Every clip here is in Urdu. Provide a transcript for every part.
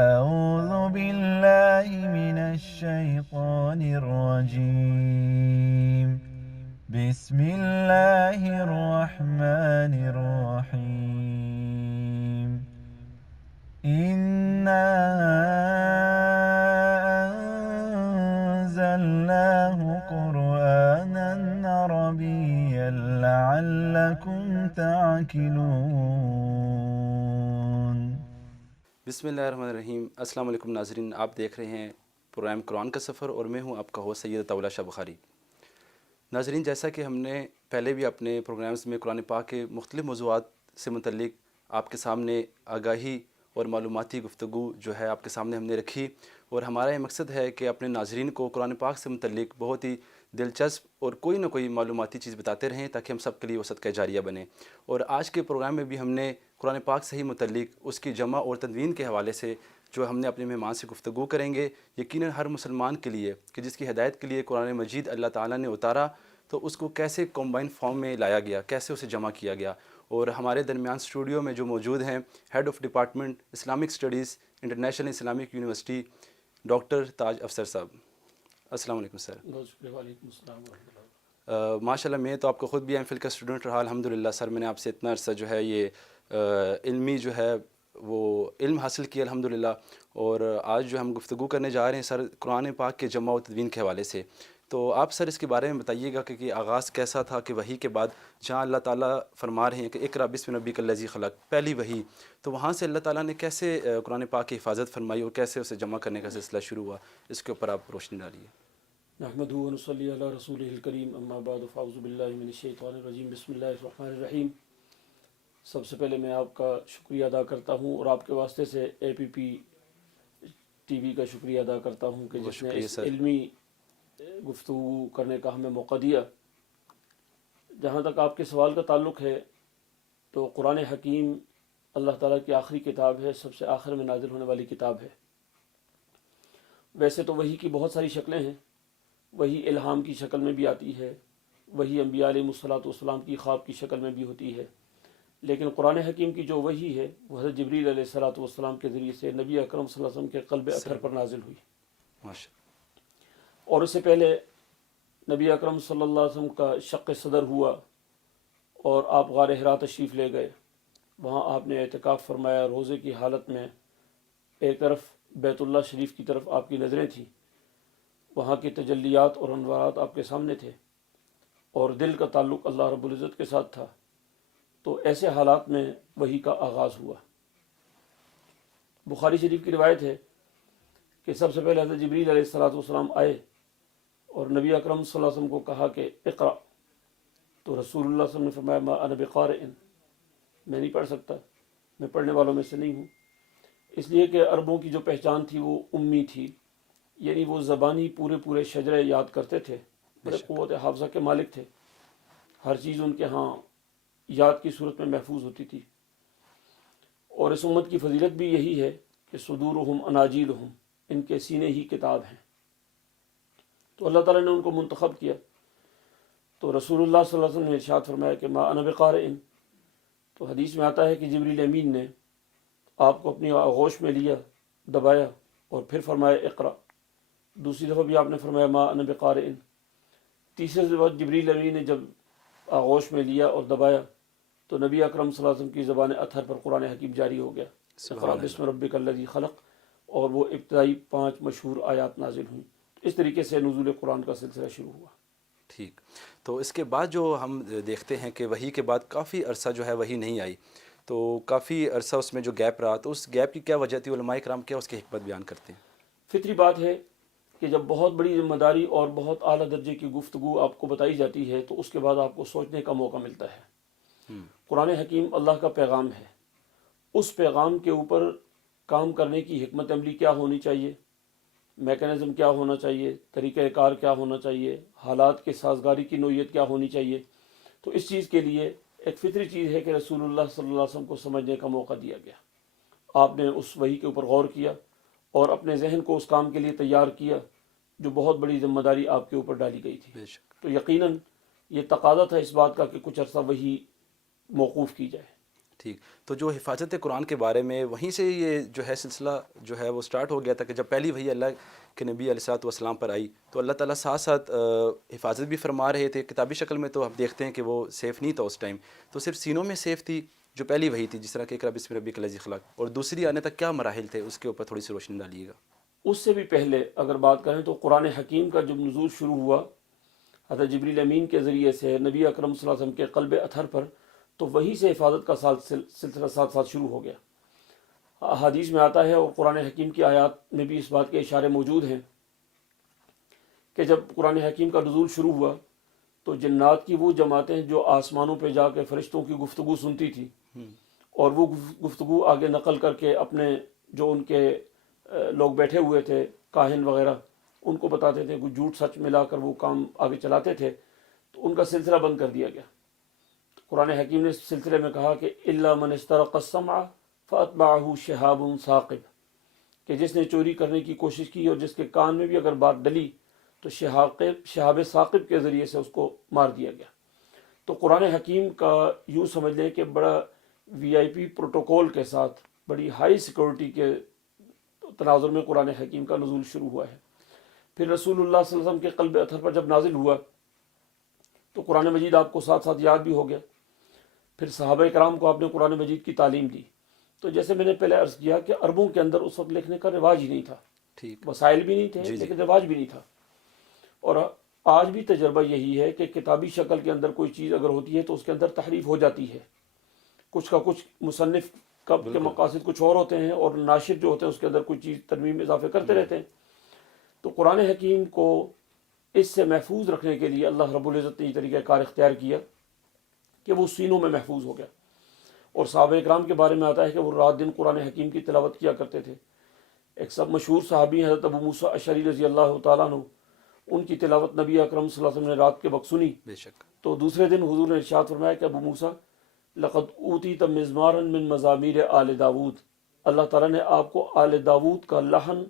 أعوذ بالله من الشيطان الرجيم بسم الله الرحمن الرحيم إنا أنزلناه قرآنا عربيا لعلكم تعقلون۔ بسم اللہ الرحمن الرحیم۔ السلام علیکم ناظرین، آپ دیکھ رہے ہیں پروگرام قرآن کا سفر اور میں ہوں آپ کا ہوسٹ سید طاولہ شاہ بخاری۔ ناظرین، جیسا کہ ہم نے پہلے بھی اپنے پروگرامز میں قرآن پاک کے مختلف موضوعات سے متعلق آپ کے سامنے آگاہی اور معلوماتی گفتگو جو ہے آپ کے سامنے ہم نے رکھی، اور ہمارا یہ مقصد ہے کہ اپنے ناظرین کو قرآن پاک سے متعلق بہت ہی دلچسپ اور کوئی نہ کوئی معلوماتی چیز بتاتے رہیں تاکہ ہم سب کے لیے وہ صدقہ جاریہ بنے۔ اور آج کے پروگرام میں بھی ہم نے قرآن پاک سے ہی متعلق اس کی جمع اور تدوین کے حوالے سے جو ہم نے اپنے مہمان سے گفتگو کریں گے۔ یقیناً ہر مسلمان کے لیے کہ جس کی ہدایت کے لیے قرآن مجید اللہ تعالیٰ نے اتارا، تو اس کو کیسے کمبائن فارم میں لایا گیا، کیسے اسے جمع کیا گیا۔ اور ہمارے درمیان اسٹوڈیو میں جو موجود ہیں head of department Islamic studies international Islamic university doctor Taj Afsar صاحب۔ السلام علیکم سر۔ بہت شکریہ، وعلیکم السلام ورحمۃ اللہ۔ ماشاء اللہ، میں تو آپ کو خود بھی ایم فل کا اسٹوڈنٹ رہا الحمدللہ سر۔ میں نے آپ سے اتنا عرصہ جو ہے یہ علمی جو ہے وہ علم حاصل کیا الحمدللہ، اور آج جو ہم گفتگو کرنے جا رہے ہیں سر قرآن پاک کے جمع و تدوین کے حوالے سے، تو آپ سر اس کے بارے میں بتائیے گا کہ آغاز کیسا تھا، کہ وحی کے بعد جہاں اللہ تعالیٰ فرما رہے ہیں کہ اقرأ بسم ربک الذی خلق، پہلی وحی، تو وہاں سے اللہ تعالیٰ نے کیسے قرآن پاک کی حفاظت فرمائی اور کیسے اسے جمع کرنے کا سلسلہ شروع ہوا، اس کے اوپر آپ روشنی ڈالیے۔ نحمدہ و نصلی علی رسولہ الکریم، اما بعد فاعوذ باللہ من الشیطان الرجیم، بسم اللہ الرحمن الرحیم۔ سب سے پہلے میں آپ کا شکریہ ادا کرتا ہوں اور آپ کے واسطے سے اے پی پی ٹی وی کا شکریہ ادا کرتا ہوں کہ بہت جس نے شکریہ اس سر۔ علمی گفتگو کرنے کا ہمیں موقع دیا۔ جہاں تک آپ کے سوال کا تعلق ہے تو قرآن حکیم اللہ تعالیٰ کی آخری کتاب ہے، سب سے آخر میں نازل ہونے والی کتاب ہے۔ ویسے تو وحی کی بہت ساری شکلیں ہیں، وہی الہام کی شکل میں بھی آتی ہے، وہی انبیاء علیہ الصلوۃ والسلام کی خواب کی شکل میں بھی ہوتی ہے، لیکن قرآن حکیم کی جو وحی ہے وہ حضرت جبریل علیہ الصلوۃ والسلام کے ذریعے سے نبی اکرم صلی اللہ علیہ وسلم کے قلب اطہر پر نازل ہوئی۔ ماشاء اور اس سے پہلے نبی اکرم صلی اللہ علیہ وسلم کا شق صدر ہوا اور آپ غار حرا تشریف لے گئے۔ وہاں آپ نے اعتکاف فرمایا، روزے کی حالت میں ایک طرف بیت اللہ شریف کی طرف آپ کی نظریں تھیں، وہاں کی تجلیات اور انوارات آپ کے سامنے تھے، اور دل کا تعلق اللہ رب العزت کے ساتھ تھا۔ تو ایسے حالات میں وحی کا آغاز ہوا۔ بخاری شریف کی روایت ہے کہ سب سے پہلے حضرت جبریل علیہ الصلوۃ والسلام آئے اور نبی اکرم صلی اللہ علیہ وسلم کو کہا کہ اقرأ، تو رسول اللہ صلی اللہ علیہ وسلم نے فرمایا ما انا بقارئ، میں نہیں پڑھ سکتا، میں پڑھنے والوں میں سے نہیں ہوں۔ اس لیے کہ عربوں کی جو پہچان تھی وہ امی تھی، یعنی وہ زبانی پورے شجرے یاد کرتے تھے، بڑے قوت حافظہ کے مالک تھے، ہر چیز ان کے ہاں یاد کی صورت میں محفوظ ہوتی تھی۔ اور اس امت کی فضیلت بھی یہی ہے کہ صدورہم اناجیلہم، ان کے سینے ہی کتاب ہیں۔ تو اللہ تعالیٰ نے ان کو منتخب کیا۔ تو رسول اللہ صلی اللہ علیہ وسلم نے ارشاد فرمایا کہ ما انا بقارئ، تو حدیث میں آتا ہے کہ جبریل امین نے آپ کو اپنی آغوش میں لیا، دبایا اور پھر فرمایا اقرأ۔ دوسری دفعہ بھی آپ نے فرمایا ما انا بقارئ۔ تیسری دفعہ جبریل امین نے جب آغوش میں لیا اور دبایا تو نبی اکرم صلی اللہ علیہ وسلم کی زبان اطہر پر قرآن حکیم جاری ہو گیا، اقرأ بسم ربک الذی خلق، اور وہ ابتدائی 5 مشہور آیات نازل ہوئیں۔ اس طریقے سے نزول قرآن کا سلسلہ شروع ہوا۔ ٹھیک، تو اس کے بعد جو ہم دیکھتے ہیں کہ وحی کے بعد کافی عرصہ جو ہے وحی نہیں آئی، تو کافی عرصہ اس میں جو گیپ رہا، تو اس گیپ کی کیا وجہ تھی؟ علماء کرام کیا اس کی حکمت بیان کرتے ہیں؟ فطری بات ہے کہ جب بہت بڑی ذمہ داری اور بہت اعلیٰ درجے کی گفتگو آپ کو بتائی جاتی ہے تو اس کے بعد آپ کو سوچنے کا موقع ملتا ہے۔ قرآن حکیم اللہ کا پیغام ہے، اس پیغام کے اوپر کام کرنے کی حکمت عملی کیا ہونی چاہیے، میکانزم کیا ہونا چاہیے، طریقہ کار کیا ہونا چاہیے، حالات کے سازگاری کی نوعیت کیا ہونی چاہیے۔ تو اس چیز کے لیے ایک فطری چیز ہے کہ رسول اللہ صلی اللہ علیہ وسلم کو سمجھنے کا موقع دیا گیا۔ آپ نے اس وحی کے اوپر غور کیا اور اپنے ذہن کو اس کام کے لیے تیار کیا جو بہت بڑی ذمہ داری آپ کے اوپر ڈالی گئی تھی۔ بے شک۔ تو یقیناً یہ تقاضا تھا اس بات کا کہ کچھ عرصہ وحی موقوف کی جائے۔ ٹھیک. تو جو حفاظت قرآن کے بارے میں وہیں سے یہ جو ہے سلسلہ جو ہے وہ سٹارٹ ہو گیا تھا کہ جب پہلی وحی اللہ کے نبی علیہ الصلوۃ والسلام پر آئی تو اللہ تعالیٰ ساتھ ساتھ حفاظت بھی فرما رہے تھے. کتابی شکل میں تو ہم دیکھتے ہیں کہ وہ سیف نہیں تھا اس ٹائم, تو صرف سینوں میں سیف تھی جو پہلی وحی تھی, جس طرح کہ اقرا بسم ربک الذی خلق, اور دوسری آنے تک کیا مراحل تھے اس کے اوپر تھوڑی سی روشنی ڈالیے گا. اس سے بھی پہلے اگر بات کریں تو قرآن حکیم کا جب نزول شروع ہوا حضرت جبریل امین کے ذریعے سے نبی اکرم صلی اللہ علیہ وسلم کے قلب اطہر پر, تو وہی سے حفاظت کا سلسلہ ساتھ ساتھ شروع ہو گیا. احادیث میں آتا ہے اور قرآن حکیم کی آیات میں بھی اس بات کے اشارے موجود ہیں کہ جب قرآن حکیم کا نزول شروع ہوا تو جنات کی وہ جماعتیں جو آسمانوں پہ جا کے فرشتوں کی گفتگو سنتی تھی اور وہ گفتگو آگے نقل کر کے اپنے جو ان کے لوگ بیٹھے ہوئے تھے کاہن وغیرہ ان کو بتاتے تھے, کچھ جھوٹ سچ ملا کر وہ کام آگے چلاتے تھے, تو ان کا سلسلہ بند کر دیا گیا. قرآن حکیم نے اس سلسلے میں کہا کہ الا من استرق السمع فاتبعه شهاب ثاقب, کہ جس نے چوری کرنے کی کوشش کی اور جس کے کان میں بھی اگر بات ڈلی تو شہاب ثاقب کے ذریعے سے اس کو مار دیا گیا. تو قرآن حکیم کا یوں سمجھ لیں کہ بڑا وی آئی پی پروٹوکول کے ساتھ بڑی ہائی سیکورٹی کے تناظر میں قرآن حکیم کا نزول شروع ہوا ہے. پھر رسول اللہ صلی اللہ علیہ وسلم کے قلب اطہر پر جب نازل ہوا تو قرآن مجید آپ کو ساتھ ساتھ یاد بھی ہو گیا. پھر صحابہ کرام کو آپ نے قرآن مجید کی تعلیم دی. تو جیسے میں نے پہلے عرض کیا کہ عربوں کے اندر اس وقت لکھنے کا رواج ہی نہیں تھا, ٹھیک, وسائل بھی نہیں تھے لیکن رواج بھی نہیں تھا. اور آج بھی تجربہ یہی ہے کہ کتابی شکل کے اندر کوئی چیز اگر ہوتی ہے تو اس کے اندر تحریف ہو جاتی ہے. کچھ کا کچھ مصنف کے مقاصد کچھ اور ہوتے ہیں اور ناشر جو ہوتے ہیں اس کے اندر کوئی چیز ترمیم اضافے کرتے رہتے ہیں. تو قرآن حکیم کو اس سے محفوظ رکھنے کے لیے اللہ رب العزت نے یہ طریقہ کار اختیار کیا کہ وہ سینوں میں محفوظ ہو گیا. اور صحابہ اکرام کے بارے میں آتا ہے کہ وہ رات دن قرآن حکیم کی تلاوت کیا کرتے تھے. ایک سب مشہور صحابی حضرت ابو موسیٰ اشعری رضی اللہ تعالیٰ عنہ, ان کی تلاوت نبی اکرم صلی اللہ علیہ وسلم نے رات کے وقت سنی. بے شک. تو دوسرے دن حضور نے ارشاد فرمایا کہ ابو موسیٰ لقد اوتیت مزمارا من مزامیر آل داود, اللہ تعالیٰ نے آپ کو آل داود کا لحن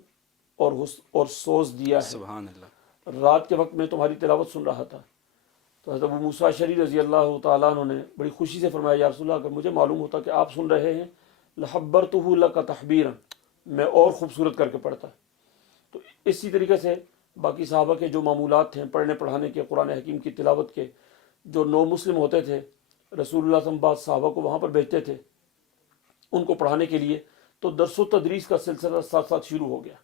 اور سوز دیا ہے. سبحان اللہ. رات کے وقت میں تمہاری تلاوت سن رہا تھا. تو حضرت ابو موسیٰ اشعری رضی اللہ تعالیٰ عنہ نے بڑی خوشی سے فرمایا یا رسول اللہ, اگر مجھے معلوم ہوتا کہ آپ سن رہے ہیں لحبرتہ لک تحبیرا, میں اور خوبصورت کر کے پڑھتا. تو اسی طریقے سے باقی صحابہ کے جو معمولات تھے پڑھنے پڑھانے کے, قرآن حکیم کی تلاوت کے, جو نو مسلم ہوتے تھے رسول اللہ صلی اللہ علیہ وسلم بعض صحابہ کو وہاں پر بھیجتے تھے ان کو پڑھانے کے لیے. تو درس و تدریس کا سلسلہ ساتھ ساتھ شروع ہو گیا.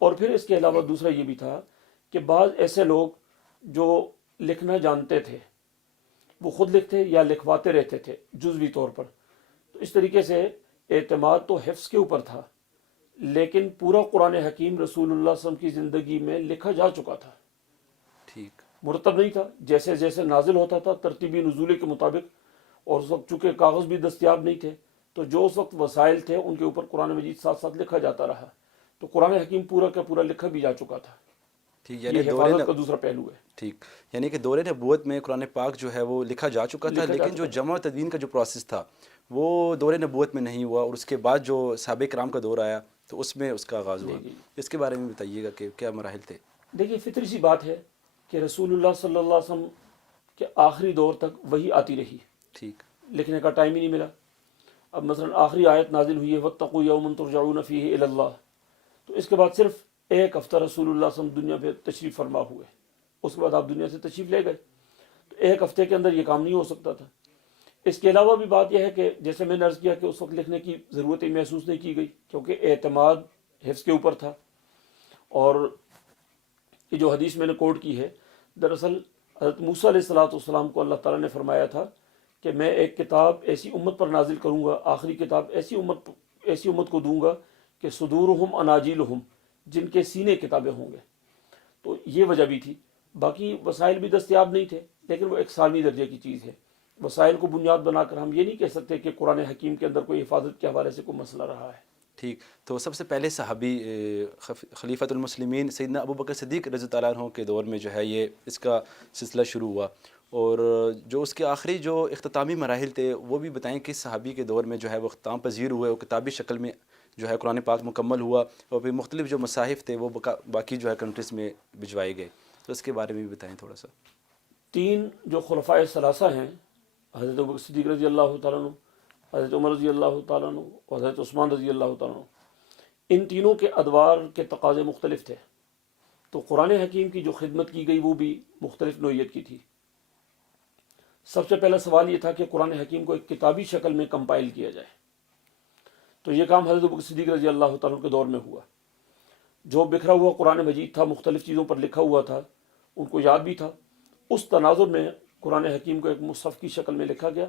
اور پھر اس کے علاوہ دوسرا یہ بھی تھا کہ بعض ایسے لوگ جو لکھنا جانتے تھے وہ خود لکھتے یا لکھواتے رہتے تھے جزوی طور پر. تو اس طریقے سے اعتماد تو حفظ کے اوپر تھا لیکن پورا قرآن حکیم رسول اللہ صلی اللہ علیہ وسلم کی زندگی میں لکھا جا چکا تھا. ٹھیک. مرتب نہیں تھا, جیسے جیسے نازل ہوتا تھا ترتیبی نزول کے مطابق. اور اس وقت چونکہ کاغذ بھی دستیاب نہیں تھے تو جو اس وقت وسائل تھے ان کے اوپر قرآن مجید ساتھ ساتھ لکھا جاتا رہا. تو قرآن حکیم پورا کا پورا لکھا بھی جا چکا تھا. ٹھیک, یہ حفاظت کا دوسرا پہلو ہے. ٹھیک, یعنی کہ دور نبوت میں قرآن پاک جو ہے وہ لکھا جا چکا تھا, لیکن جو جمع و تدوین کا جو پروسیس تھا وہ دور نبوت میں نہیں ہوا, اور اس کے بعد جو صحابہ کرام کا دور آیا تو اس میں اس کا آغاز ہوا. اس کے بارے میں بتائیے گا کہ کیا مراحل تھے. دیکھیے فطری سی بات ہے کہ رسول اللہ صلی اللہ علیہ وسلم کے آخری دور تک وہی آتی رہی. ٹھیک. لکھنے کا ٹائم ہی نہیں ملا. اب مثلا آخری آیت نازل ہوئی ہے وَاتَّقُوا يَوْمًا تُرْجَعُونَ فِيهِ إِلَى اللَّهِ, تو اس کے بعد صرف ایک ہفتہ رسول اللہ صلی اللہ علیہ وسلم دنیا پہ تشریف فرما ہوئے, اس کے بعد آپ دنیا سے تشریف لے گئے. تو ایک ہفتے کے اندر یہ کام نہیں ہو سکتا تھا. اس کے علاوہ بھی بات یہ ہے کہ جیسے میں نے عرض کیا کہ اس وقت لکھنے کی ضرورت ہی محسوس نہیں کی گئی کیونکہ اعتماد حفظ کے اوپر تھا. اور یہ جو حدیث میں نے کوٹ کی ہے, دراصل حضرت موسیٰ علیہ السلام کو اللہ تعالیٰ نے فرمایا تھا کہ میں ایک کتاب ایسی امت پر نازل کروں گا, آخری کتاب ایسی امت کو دوں گا کہ صدورہم اناجیلہم, جن کے سینے کتابیں ہوں گے. تو یہ وجہ بھی تھی. باقی وسائل بھی دستیاب نہیں تھے لیکن وہ ایک ثانوی درجے کی چیز ہے. وسائل کو بنیاد بنا کر ہم یہ نہیں کہہ سکتے کہ قرآن حکیم کے اندر کوئی حفاظت کے حوالے سے کوئی مسئلہ رہا ہے. ٹھیک. تو سب سے پہلے صحابی خلیفۃ المسلمین سیدنا ابو بکر صدیق رضی اللہ عنہ کے دور میں جو ہے یہ اس کا سلسلہ شروع ہوا, اور جو اس کے آخری جو اختتامی مراحل تھے وہ بھی بتائیں کہ صحابی کے دور میں جو ہے وہ اختتام پذیر ہوئے, اور کتابی شکل میں جو ہے قرآن پاک مکمل ہوا, اور پھر مختلف جو مصاحف تھے وہ باقی جو ہے کنٹریز میں بھجوائے گئے. تو اس کے بارے میں بھی بتائیں تھوڑا سا. 3 جو خلفائے ثلاثہ ہیں حضرت ابو بکر صدیق رضی اللہ تعالیٰ عنہ, حضرت عمر رضی اللہ تعالیٰ عنہ اور حضرت عثمان رضی اللہ تعالیٰ عنہ، ان تینوں کے ادوار کے تقاضے مختلف تھے، تو قرآن حکیم کی جو خدمت کی گئی وہ بھی مختلف نوعیت کی تھی۔ سب سے پہلا سوال یہ تھا کہ قرآن حکیم کو ایک کتابی شکل میں کمپائل کیا جائے، تو یہ کام حضرت ابوبکر صدیق رضی اللہ تعالیٰ عنہ کے دور میں ہوا۔ جو بکھرا ہوا قرآن مجید تھا، مختلف چیزوں پر لکھا ہوا تھا، ان کو یاد بھی تھا، اس تناظر میں قرآن حکیم کو ایک مصحف کی شکل میں لکھا گیا،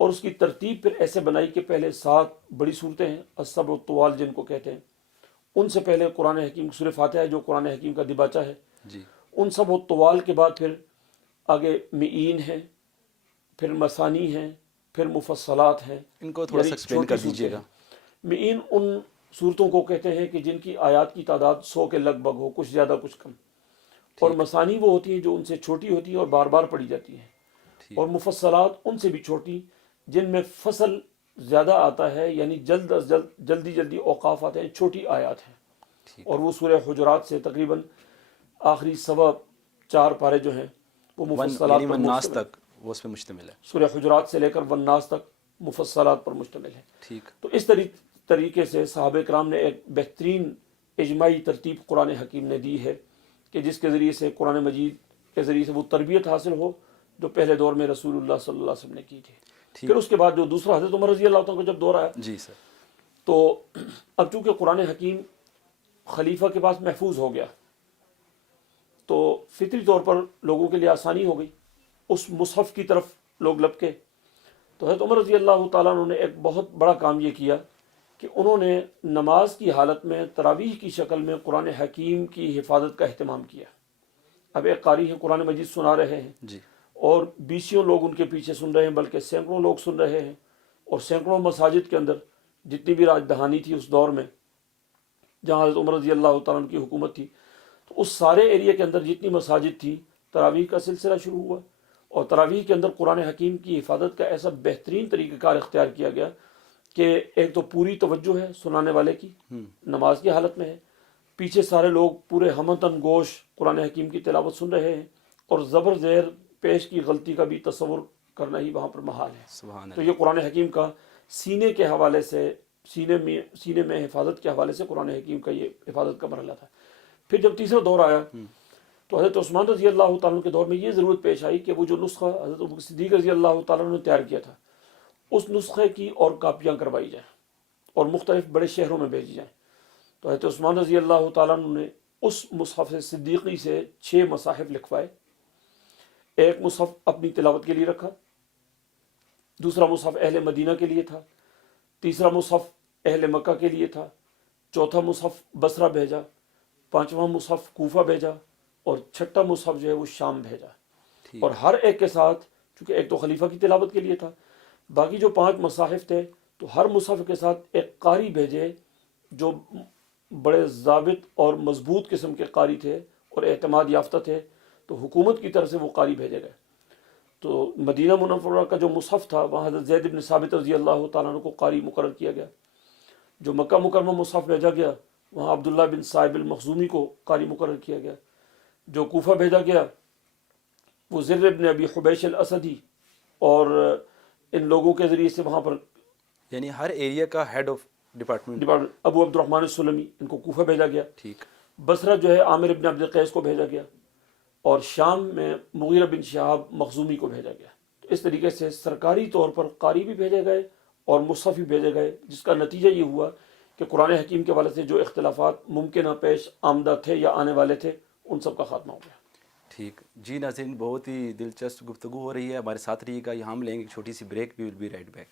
اور اس کی ترتیب پھر ایسے بنائی کہ پہلے 7 بڑی صورتیں ہیں، السبع الطوال جن کو کہتے ہیں، ان سے پہلے قرآن حکیم سورہ فاتحہ ہے جو قرآن حکیم کا دباچہ ہے، جی ان سب الطوال کے بعد پھر آگے معین ہیں، پھر مثانی ہیں، پھر مفصلات ہیں۔ ان کو تھوڑا سا یعنی ایکسپلین کر چھوٹی دیجیے گا۔ صورتیں ہیں۔ معین ان صورتوں کو کہتے ہیں کہ جن کی آیات کی تعداد 100 کے لگ بھگ ہو، کچھ زیادہ کچھ کم، اور مثانی وہ ہوتی ہیں جو ان سے چھوٹی ہوتی ہیں اور بار بار پڑھی جاتی ہیں، ٹھیک اور مفصلات ان سے بھی چھوٹی جن میں فصل زیادہ آتا ہے، یعنی جلد از جلد جلدی اوقاف آتے ہیں، چھوٹی آیات ہیں، ٹھیک اور وہ سورہ حجرات سے تقریباً آخری 4.25 پارے جو ہیں وہ مفصلات یعنی پر والناس مشتمل تک وہ اس پہ مشتمل ہے۔ سورہ حجرات سے لے کر والناس تک مفصلات پر مشتمل ہے۔ ٹھیک تو اس طریقے سے صحابہ کرام نے ایک بہترین اجماعی ترتیب قرآن حکیم نے دی ہے کہ جس کے ذریعے سے قرآن مجید کے ذریعے سے وہ تربیت حاصل ہو جو پہلے دور میں رسول اللہ صلی اللہ علیہ وسلم نے کی تھی۔ ٹھیک پھر اس کے بعد جو دوسرا حضرت عمر رضی اللہ عنہ کو جب دور آیا، جی سر۔ تو اب چونکہ قرآن حکیم خلیفہ کے پاس محفوظ ہو گیا تو فطری طور پر لوگوں کے لیے آسانی ہو گئی، اس مصحف کی طرف لوگ لپکے۔ تو حضرت عمر رضی اللہ تعالیٰ عنہ نے ایک بہت بڑا کام یہ کیا کہ انہوں نے نماز کی حالت میں تراویح کی شکل میں قرآن حکیم کی حفاظت کا اہتمام کیا۔ اب ایک قاری ہیں، قرآن مجید سنا رہے ہیں، جی اور بیسیوں لوگ ان کے پیچھے سن رہے ہیں، بلکہ سینکڑوں لوگ سن رہے ہیں، اور سینکڑوں مساجد کے اندر جتنی بھی راج دہانی تھی اس دور میں جہاں حضرت عمر رضی اللہ تعالیٰ عنہ کی حکومت تھی، تو اس سارے ایریا کے اندر جتنی مساجد تھی تراویح کا سلسلہ شروع ہوا، اور تراویح کے اندر قرآن حکیم کی حفاظت کا ایسا بہترین طریقہ کار اختیار کیا گیا کہ ایک تو پوری توجہ ہے سنانے والے کی، نماز کی حالت میں ہے، پیچھے سارے لوگ پورے ہمتن گوش قرآن حکیم کی تلاوت سن رہے ہیں، اور زبر زیر پیش کی غلطی کا بھی تصور کرنا ہی وہاں پر محال ہے۔ سبحان تو اللہ۔ یہ قرآن حکیم کا سینے کے حوالے سے، سینے میں حفاظت کے حوالے سے قرآن حکیم کا یہ حفاظت کا مرحلہ تھا۔ پھر جب تیسرا دور آیا تو حضرت عثمان رضی اللہ تعالیٰ عنہ کے دور میں یہ ضرورت پیش آئی کہ وہ جو نسخہ حضرت ابوبکر صدیق رضی اللہ تعالیٰ عنہ نے تیار کیا تھا اس نسخے کی اور کاپیاں کروائی جائیں اور مختلف بڑے شہروں میں بھیجی جائیں۔ تو حضرت عثمان رضی اللہ تعالیٰ عنہ نے اس مصحف صدیقی سے 6 مصاحف لکھوائے۔ ایک مصحف اپنی تلاوت کے لیے رکھا، دوسرا مصحف اہل مدینہ کے لیے تھا، تیسرا مصحف اہل مکہ کے لیے تھا، چوتھا مصحف بصرہ بھیجا، پانچواں مصحف کوفہ بھیجا، اور چھٹا مصحف جو ہے وہ شام بھیجا۔ ٹھیک اور ہر ایک کے ساتھ، چونکہ ایک تو خلیفہ کی تلاوت کے لیے تھا، باقی جو 5 مصاحف تھے تو ہر مصحف کے ساتھ ایک قاری بھیجے جو بڑے ضابط اور مضبوط قسم کے قاری تھے اور اعتماد یافتہ تھے، تو حکومت کی طرف سے وہ قاری بھیجے گئے۔ تو مدینہ منورہ کا جو مصحف تھا وہاں حضرت زید بن ثابت رضی اللہ تعالیٰ عنہ کو قاری مقرر کیا گیا۔ جو مکہ مکرمہ مصحف بھیجا گیا وہاں عبداللہ بن صائب المخزومی کو قاری مقرر کیا گیا۔ جو کوفہ بھیجا گیا وہ زر بن ابی حبیش الاسدی اور ان لوگوں کے ذریعے سے وہاں پر یعنی ہر ایریا کا ہیڈ آف ڈپارٹمنٹ۔ ابو عبد الرحمن السلمی، ان کو کوفہ بھیجا گیا۔ ٹھیک بصرہ جو ہے عامر بن عبد القیس کو بھیجا گیا، اور شام میں مغیرہ بن شہاب مخزومی کو بھیجا گیا۔ تو اس طریقے سے سرکاری طور پر قاری بھی بھیجے گئے اور مصحف بھی بھیجے گئے، جس کا نتیجہ یہ ہوا کہ قرآن حکیم کے حوالے سے جو اختلافات ممکنہ پیش آمدہ تھے یا آنے والے تھے ان سب کا خاتمہ ہو گیا۔ ٹھیک جی ناظرین، بہت ہی دلچسپ گفتگو ہو رہی ہے، ہمارے ساتھ رہیے گا۔ یہاں ہم لیں گے ایک چھوٹی سی break, we will be right back.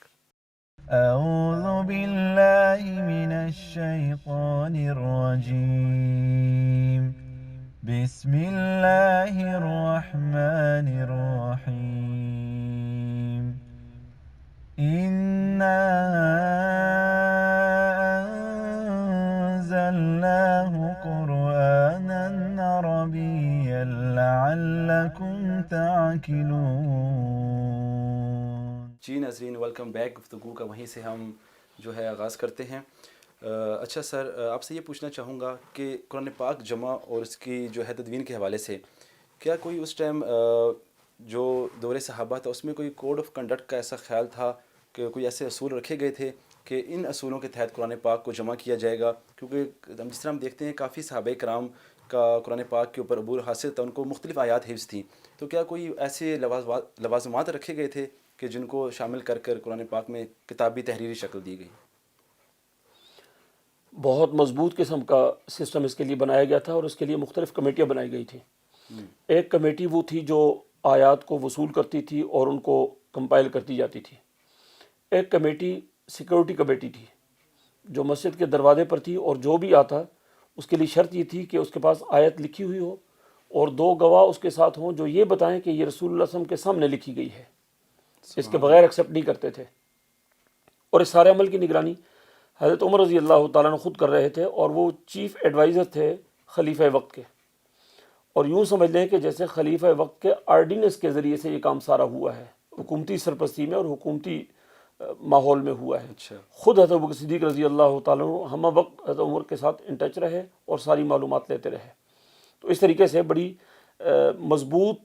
أعوذ بالله من الشيطان الرجيم بسم الله الرحمن الرحيم إنا أنزلناه قرآنا عربيا لعلكم تعقلون۔ جی ناظرین، ویلکم بیک۔ گفتگو کا وہیں سے ہم جو ہے آغاز کرتے ہیں۔ اچھا سر، آپ سے یہ پوچھنا چاہوں گا کہ قرآن پاک جمع اور اس کی جو ہے تدوین کے حوالے سے کیا کوئی اس ٹائم جو دور صحابہ تھا اس میں کوئی کوڈ آف کنڈکٹ کا ایسا خیال تھا کہ کہ کوئی ایسے اصول رکھے گئے تھے کہ ان اصولوں کے تحت قرآن پاک کو جمع کیا جائے گا؟ کیونکہ جس طرح ہم دیکھتے ہیں کافی صحابہ کرام کا قرآن پاک کے اوپر عبور حاصل تھا، ان کو مختلف آیات حفظ تھیں، تو کیا کوئی ایسے لوازمات رکھے گئے تھے کہ جن کو شامل کر کر قرآن پاک میں کتابی تحریری شکل دی گئی؟ بہت مضبوط قسم کا سسٹم اس کے لیے بنایا گیا تھا، اور اس کے لیے مختلف کمیٹیاں بنائی گئی تھیں۔ ایک کمیٹی وہ تھی جو آیات کو وصول کرتی تھی اور ان کو کمپائل کرتی جاتی تھی۔ ایک کمیٹی سیکورٹی کمیٹی تھی جو مسجد کے دروازے پر تھی، اور جو بھی آتا اس کے لیے شرط یہ تھی کہ اس کے پاس آیت لکھی ہوئی ہو اور 2 گواہ اس کے ساتھ ہوں جو یہ بتائیں کہ یہ رسول اللہ صلی اللہ علیہ وسلم کے سامنے لکھی گئی ہے۔ اس کے بغیر ایکسیپٹ نہیں کرتے تھے، اور اس سارے عمل کی نگرانی حضرت عمر رضی اللہ تعالیٰ عنہ خود کر رہے تھے، اور وہ چیف ایڈوائزر تھے خلیفہ وقت کے۔ اور یوں سمجھ لیں کہ جیسے خلیفہ وقت کے آرڈیننس کے ذریعے سے یہ کام سارا ہوا ہے، حکومتی سرپرستی میں اور حکومتی ماحول میں ہوا ہے۔ اچھا، خود حضرت ابوبکر صدیق رضی اللہ تعالیٰ عنہ ہم وقت حضرت عمر کے ساتھ ان ٹچ رہے اور ساری معلومات لیتے رہے۔ تو اس طریقے سے بڑی مضبوط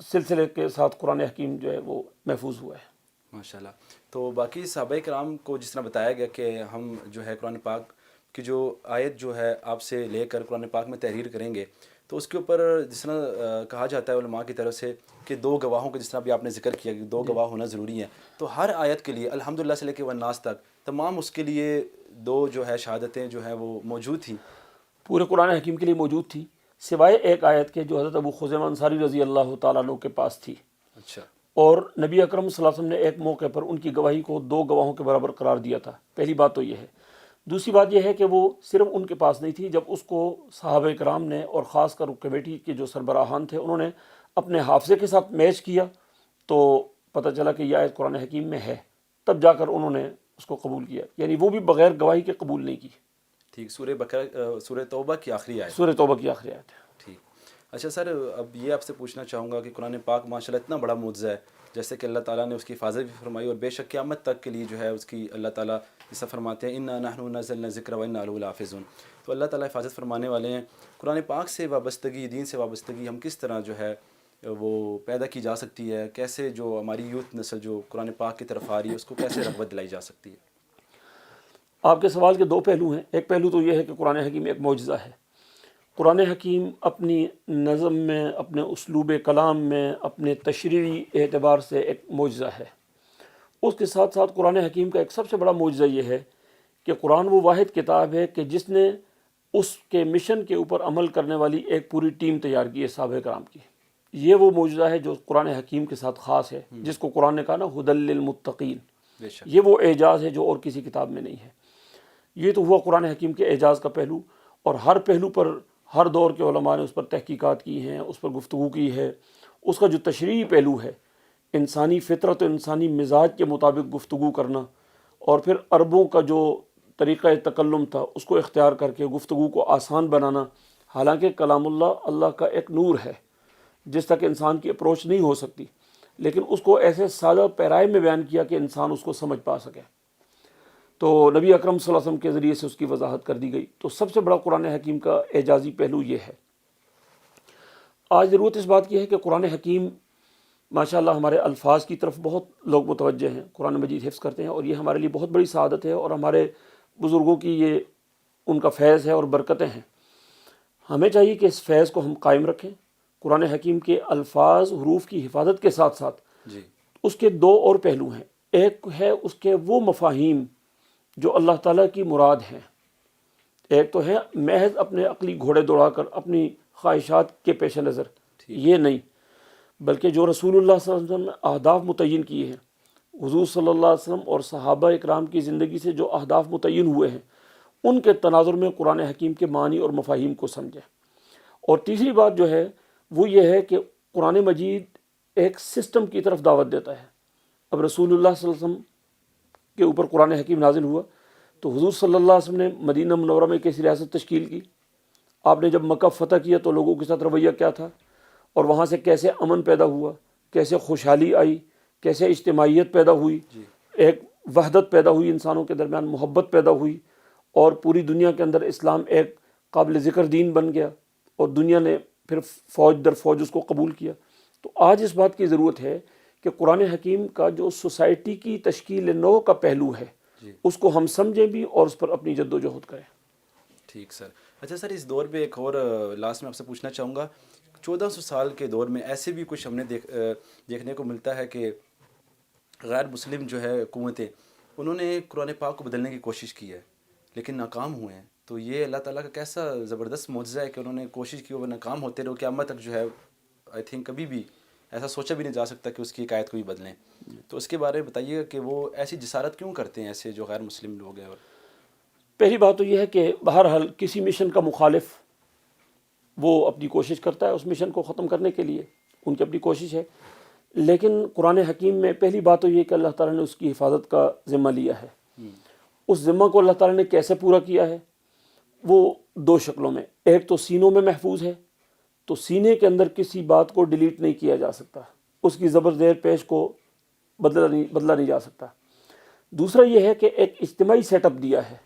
سلسلے کے ساتھ قرآن حکیم جو ہے وہ محفوظ ہوا ہے۔ ماشاءاللہ۔ تو باقی صحابہ کرام کو جس طرح بتایا گیا کہ ہم جو ہے قرآن پاک کی جو آیت جو ہے آپ سے لے کر قرآن پاک میں تحریر کریں گے، تو اس کے اوپر جس طرح کہا جاتا ہے علماء کی طرف سے کہ 2 گواہوں کے، جس طرح بھی آپ نے ذکر کیا کہ 2 گواہ ہونا ضروری ہے، تو ہر آیت کے لیے الحمدللہ سے لے کے والناس تک تمام اس کے لیے 2 جو ہے شہادتیں جو ہیں وہ موجود تھیں؟ پورے قرآن حکیم کے لیے موجود تھی، سوائے ایک آیت کے جو حضرت ابو خزیمہ انصاری رضی اللہ تعالیٰ عنہ کے پاس تھی۔ اچھا، اور نبی اکرم صلی اللہ علیہ وسلم نے ایک موقع پر ان کی گواہی کو 2 گواہوں کے برابر قرار دیا تھا۔ پہلی بات تو یہ ہے۔ دوسری بات یہ ہے کہ وہ صرف ان کے پاس نہیں تھی، جب اس کو صحابہ کرام نے اور خاص کر کمیٹی کے جو سربراہان تھے انہوں نے اپنے حافظے کے ساتھ میچ کیا، تو پتہ چلا کہ یہ آیت قرآن حکیم میں ہے، تب جا کر انہوں نے اس کو قبول کیا، یعنی وہ بھی بغیر گواہی کے قبول نہیں کی۔ ٹھیک، سورہ توبہ کی آخری آیت۔ سورہ توبہ کی آخری آیت ہے۔ ٹھیک، اچھا سر، اب یہ آپ سے پوچھنا چاہوں گا کہ قرآن پاک ماشاءاللہ اتنا بڑا معجزہ ہے، جیسے کہ اللہ تعالیٰ نے اس کی حفاظت بھی فرمائی، اور بے شک قیامت تک کے لیے جو ہے اس کی اللہ تعالیٰ جیسا فرماتے ہیں انا نحن نزلنا الذکر وانا لہ لحافظون، تو اللہ تعالیٰ حفاظت فرمانے والے ہیں۔ قرآن پاک سے وابستگی، دین سے وابستگی ہم کس طرح جو ہے وہ پیدا کی جا سکتی ہے؟ کیسے جو ہماری یوتھ نسل جو قرآن پاک کی طرف آ رہی ہے اس کو کیسے رغبت دلائی جا سکتی ہے؟ آپ کے سوال کے 2 پہلو ہیں۔ ایک پہلو تو یہ ہے کہ قرآن حکیم ایک معجزہ ہے۔ قرآن حکیم اپنی نظم میں، اپنے اسلوب کلام میں، اپنے تشریعی اعتبار سے ایک معجزہ ہے۔ اس کے ساتھ ساتھ قرآن حکیم کا ایک سب سے بڑا معجزہ یہ ہے کہ قرآن وہ واحد کتاب ہے کہ جس نے اس کے مشن کے اوپر عمل کرنے والی ایک پوری ٹیم تیار کی ہے صحابہ کرام کی۔ یہ وہ معجزہ ہے جو قرآن حکیم کے ساتھ خاص ہے، جس کو قرآن نے کہا نا ہدی للمتقین۔ بے شک، یہ وہ اعجاز ہے جو اور کسی کتاب میں نہیں ہے۔ یہ تو ہوا قرآن حکیم کے اعجاز کا پہلو، اور ہر پہلو پر ہر دور کے علماء نے اس پر تحقیقات کی ہیں، اس پر گفتگو کی ہے۔ اس کا جو تشریعی پہلو ہے، انسانی فطرت و انسانی مزاج کے مطابق گفتگو کرنا، اور پھر عربوں کا جو طریقہ تکلم تھا اس کو اختیار کر کے گفتگو کو آسان بنانا۔ حالانکہ کلام اللہ اللہ کا ایک نور ہے جس تک انسان کی اپروچ نہیں ہو سکتی، لیکن اس کو ایسے سادہ پیرائے میں بیان کیا کہ انسان اس کو سمجھ پا سکے۔ تو نبی اکرم صلی اللہ علیہ وسلم کے ذریعے سے اس کی وضاحت کر دی گئی۔ تو سب سے بڑا قرآن حکیم کا اعجازی پہلو یہ ہے۔ آج ضرورت اس بات کی ہے کہ قرآن حکیم ماشاءاللہ ہمارے الفاظ کی طرف بہت لوگ متوجہ ہیں، قرآن مجید حفظ کرتے ہیں، اور یہ ہمارے لیے بہت بڑی سعادت ہے، اور ہمارے بزرگوں کی یہ ان کا فیض ہے اور برکتیں ہیں۔ ہمیں چاہیے کہ اس فیض کو ہم قائم رکھیں۔ قرآن حکیم کے الفاظ، حروف کی حفاظت کے ساتھ ساتھ جی، اس کے 2 اور پہلو ہیں۔ ایک ہے اس کے وہ مفاہیم جو اللہ تعالیٰ کی مراد ہیں۔ ایک تو ہے محض اپنے عقلی گھوڑے دوڑا کر اپنی خواہشات کے پیش نظر، یہ نہیں، بلکہ جو رسول اللہ صلی اللہ علیہ وسلم نے اہداف متعین کیے ہیں، حضور صلی اللہ علیہ وسلم اور صحابہ اکرام کی زندگی سے جو اہداف متعین ہوئے ہیں، ان کے تناظر میں قرآن حکیم کے معنی اور مفاہیم کو سمجھیں۔ اور تیسری بات جو ہے وہ یہ ہے کہ قرآن مجید ایک سسٹم کی طرف دعوت دیتا ہے۔ اب رسول اللہ صلی اللہ علیہ وسلم کے اوپر قرآن حکیم نازل ہوا تو حضور صلی اللہ علیہ وسلم نے مدینہ منورہ میں کیسی ریاست تشکیل کی؟ آپ نے جب مکہ فتح کیا تو لوگوں کے ساتھ رویہ کیا تھا، اور وہاں سے کیسے امن پیدا ہوا، کیسے خوشحالی آئی، کیسے اجتماعیت پیدا ہوئی، ایک وحدت پیدا ہوئی، انسانوں کے درمیان محبت پیدا ہوئی، اور پوری دنیا کے اندر اسلام ایک قابل ذکر دین بن گیا، اور دنیا نے پھر فوج در فوج اس کو قبول کیا۔ تو آج اس بات کی ضرورت ہے کہ قرآن حکیم کا جو سوسائٹی کی تشکیل نو کا پہلو ہے جی اس کو ہم سمجھیں بھی اور اس پر اپنی جد و جہد کریں۔ ٹھیک سر۔ اچھا سر، اس دور پہ ایک اور لاسٹ میں آپ سے پوچھنا چاہوں گا، 1400 سال کے دور میں ایسے بھی کچھ ہم نے دیکھنے کو ملتا ہے کہ غیر مسلم جو ہے حکومتیں، انہوں نے قرآن پاک کو بدلنے کی کوشش کی ہے لیکن ناکام ہوئے ہیں۔ تو یہ اللہ تعالیٰ کا کیسا زبردست معجزہ ہے کہ انہوں نے کوشش کی اور وہ ناکام ہوتے رہے، قیامت تک جو ہے آئی تھنک کبھی بھی ایسا سوچا بھی نہیں جا سکتا کہ اس کی ایک آیت کو بھی بدلیں۔ تو اس کے بارے میں بتائیے گا کہ وہ ایسی جسارت کیوں کرتے ہیں ایسے جو غیر مسلم لوگ ہیں؟ اور پہلی بات تو یہ ہے کہ بہرحال کسی مشن کا مخالف وہ اپنی کوشش کرتا ہے اس مشن کو ختم کرنے کے لیے، ان کی اپنی کوشش ہے، لیکن قرآن حکیم میں پہلی بات تو یہ کہ اللہ تعالیٰ نے اس کی حفاظت کا ذمہ لیا ہے۔ اس ذمہ کو اللہ تعالیٰ نے کیسے پورا کیا ہے؟ وہ دو شکلوں میں، ایک تو سینوں میں محفوظ ہے، تو سینے کے اندر کسی بات کو ڈیلیٹ نہیں کیا جا سکتا، اس کی زبر زیر پیش کو بدلا نہیں جا سکتا۔ دوسرا یہ ہے کہ ایک اجتماعی سیٹ اپ دیا ہے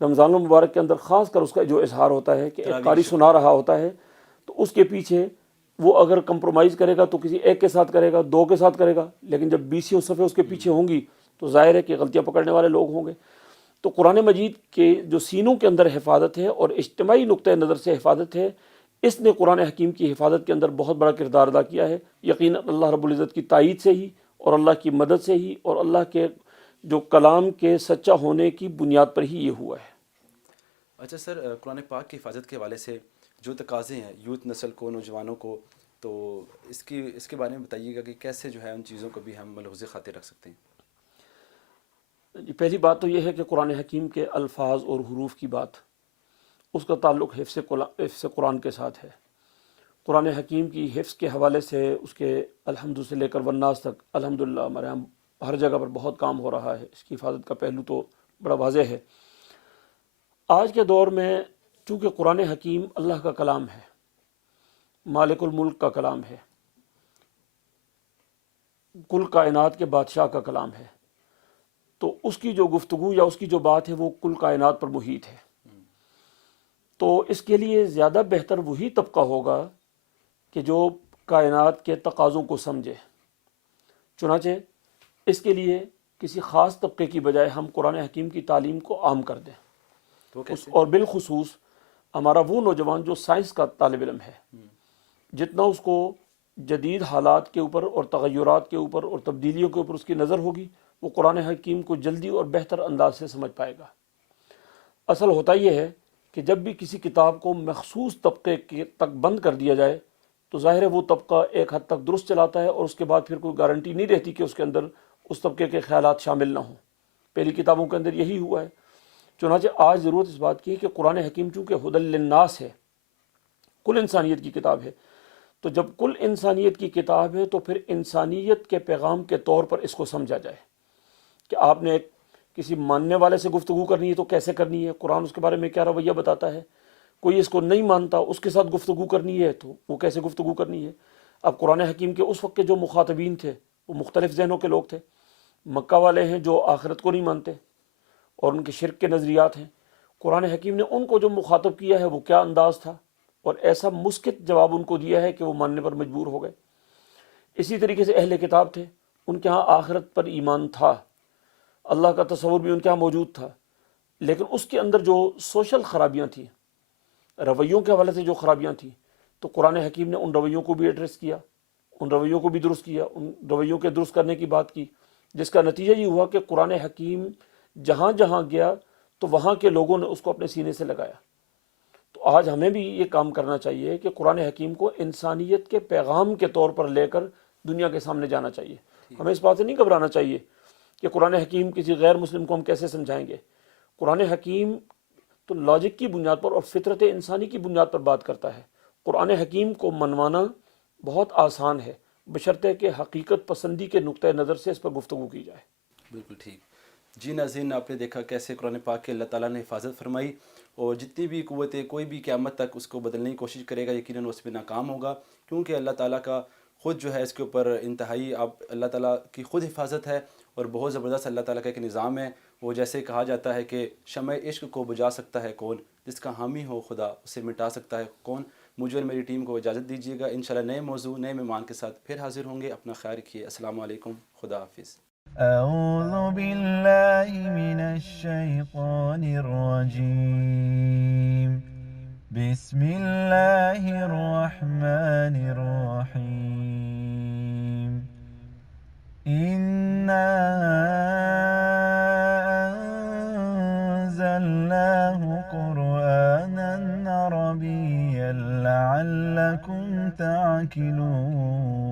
رمضان المبارک کے اندر، خاص کر اس کا جو اظہار ہوتا ہے کہ ایک قاری سنا رہا ہوتا ہے تو اس کے پیچھے وہ اگر کمپرومائز کرے گا تو کسی ایک کے ساتھ کرے گا، دو کے ساتھ کرے گا، لیکن جب 20 صفحے اس کے پیچھے ہوں گی تو ظاہر ہے کہ غلطیاں پکڑنے والے لوگ ہوں گے۔ تو قرآن مجید کے جو سینوں کے اندر حفاظت ہے اور اجتماعی نقطۂ نظر سے حفاظت ہے، اس نے قرآن حکیم کی حفاظت کے اندر بہت بڑا کردار ادا کیا ہے، یقیناً اللہ رب العزت کی تائید سے ہی اور اللہ کی مدد سے ہی اور اللہ کے جو کلام کے سچا ہونے کی بنیاد پر ہی یہ ہوا ہے۔ اچھا سر، قرآن پاک کی حفاظت کے حوالے سے جو تقاضے ہیں یوتھ نسل کو، نوجوانوں کو، تو اس کے بارے میں بتائیے گا کہ کیسے جو ہے ان چیزوں کو بھی ہم ملحوظ خاطر رکھ سکتے ہیں؟ پہلی بات تو یہ ہے کہ قرآن حکیم کے الفاظ اور حروف کی بات، اس کا تعلق حفظ قرآن کے ساتھ ہے۔ قرآن حکیم کی حفظ کے حوالے سے اس کے الحمد سے لے کر والناس تک الحمدللہ ہمارے یہاں ہر جگہ پر بہت کام ہو رہا ہے، اس کی حفاظت کا پہلو تو بڑا واضح ہے۔ آج کے دور میں چونکہ قرآن حکیم اللہ کا کلام ہے، مالک الملک کا کلام ہے، کل کائنات کے بادشاہ کا کلام ہے، تو اس کی جو گفتگو یا اس کی جو بات ہے وہ کل کائنات پر محیط ہے، تو اس کے لیے زیادہ بہتر وہی طبقہ ہوگا کہ جو کائنات کے تقاضوں کو سمجھے۔ چنانچہ اس کے لیے کسی خاص طبقے کی بجائے ہم قرآن حکیم کی تعلیم کو عام کر دیں، تو کیسے؟ اور بالخصوص ہمارا وہ نوجوان جو سائنس کا طالب علم ہے، جتنا اس کو جدید حالات کے اوپر اور تغیرات کے اوپر اور تبدیلیوں کے اوپر اس کی نظر ہوگی، وہ قرآن حکیم کو جلدی اور بہتر انداز سے سمجھ پائے گا۔ اصل ہوتا یہ ہے کہ جب بھی کسی کتاب کو مخصوص طبقے تک بند کر دیا جائے تو ظاہر ہے وہ طبقہ ایک حد تک درست چلاتا ہے، اور اس کے بعد پھر کوئی گارنٹی نہیں رہتی کہ اس کے اندر اس طبقے کے خیالات شامل نہ ہوں۔ پہلی کتابوں کے اندر یہی ہوا ہے۔ چنانچہ آج ضرورت اس بات کی ہے کہ قرآن حکیم چونکہ ہدی للناس ہے، کل انسانیت کی کتاب ہے، تو جب کل انسانیت کی کتاب ہے تو پھر انسانیت کے پیغام کے طور پر اس کو سمجھا جائے کہ آپ نے کسی ماننے والے سے گفتگو کرنی ہے تو کیسے کرنی ہے، قرآن اس کے بارے میں کیا رویہ بتاتا ہے۔ کوئی اس کو نہیں مانتا، اس کے ساتھ گفتگو کرنی ہے تو وہ کیسے گفتگو کرنی ہے۔ اب قرآن حکیم کے اس وقت کے جو مخاطبین تھے وہ مختلف ذہنوں کے لوگ تھے۔ مکہ والے ہیں جو آخرت کو نہیں مانتے اور ان کے شرک کے نظریات ہیں، قرآن حکیم نے ان کو جو مخاطب کیا ہے وہ کیا انداز تھا، اور ایسا مسکت جواب ان کو دیا ہے کہ وہ ماننے پر مجبور ہو گئے۔ اسی طریقے سے اہل کتاب تھے، ان کے ہاں آخرت پر ایمان تھا، اللہ کا تصور بھی ان کے ہاں موجود تھا، لیکن اس کے اندر جو سوشل خرابیاں تھیں، رویوں کے حوالے سے جو خرابیاں تھیں، تو قرآن حکیم نے ان رویوں کو بھی ایڈریس کیا، ان رویوں کو بھی درست کیا، ان رویوں کے درست کرنے کی بات کی، جس کا نتیجہ یہ ہوا کہ قرآن حکیم جہاں جہاں گیا تو وہاں کے لوگوں نے اس کو اپنے سینے سے لگایا۔ تو آج ہمیں بھی یہ کام کرنا چاہیے کہ قرآن حکیم کو انسانیت کے پیغام کے طور پر لے کر دنیا کے سامنے جانا چاہیے۔ ہمیں اس بات سے نہیں گھبرانا چاہیے کہ قرآن حکیم کسی غیر مسلم کو ہم کیسے سمجھائیں گے۔ قرآن حکیم تو لاجک کی بنیاد پر اور فطرت انسانی کی بنیاد پر بات کرتا ہے۔ قرآن حکیم کو منوانا بہت آسان ہے، بشرطے کہ حقیقت پسندی کے نقطۂ نظر سے اس پر گفتگو کی جائے۔ بالکل ٹھیک۔ جی ناظرین، آپ نے دیکھا کیسے قرآن پاک کے اللہ تعالیٰ نے حفاظت فرمائی، اور جتنی بھی قوتیں کوئی بھی قیامت تک اس کو بدلنے کی کوشش کرے گا یقیناً اس پہ ناکام ہوگا، کیونکہ اللہ تعالیٰ کا خود جو ہے اس کے اوپر انتہائی اللہ تعالیٰ کی خود حفاظت ہے، اور بہت زبردست اللہ تعالیٰ کا ایک نظام ہے۔ وہ جیسے کہا جاتا ہے کہ شمع عشق کو بجھا سکتا ہے کون، جس کا حامی ہو خدا اسے مٹا سکتا ہے کون۔ مجھے اور میری ٹیم کو اجازت دیجیے گا. انشاءاللہ نئے موضوع نئے مہمان کے ساتھ پھر حاضر ہوں گے. اپنا خیال رکھیے. السلام علیکم. خدا حافظ. أعوذ بالله من الشيطان الرجيم. بسم الله الرحمن الرحيم. إنا أنزلناه قرآنا عربيا لعلكم تعقلون.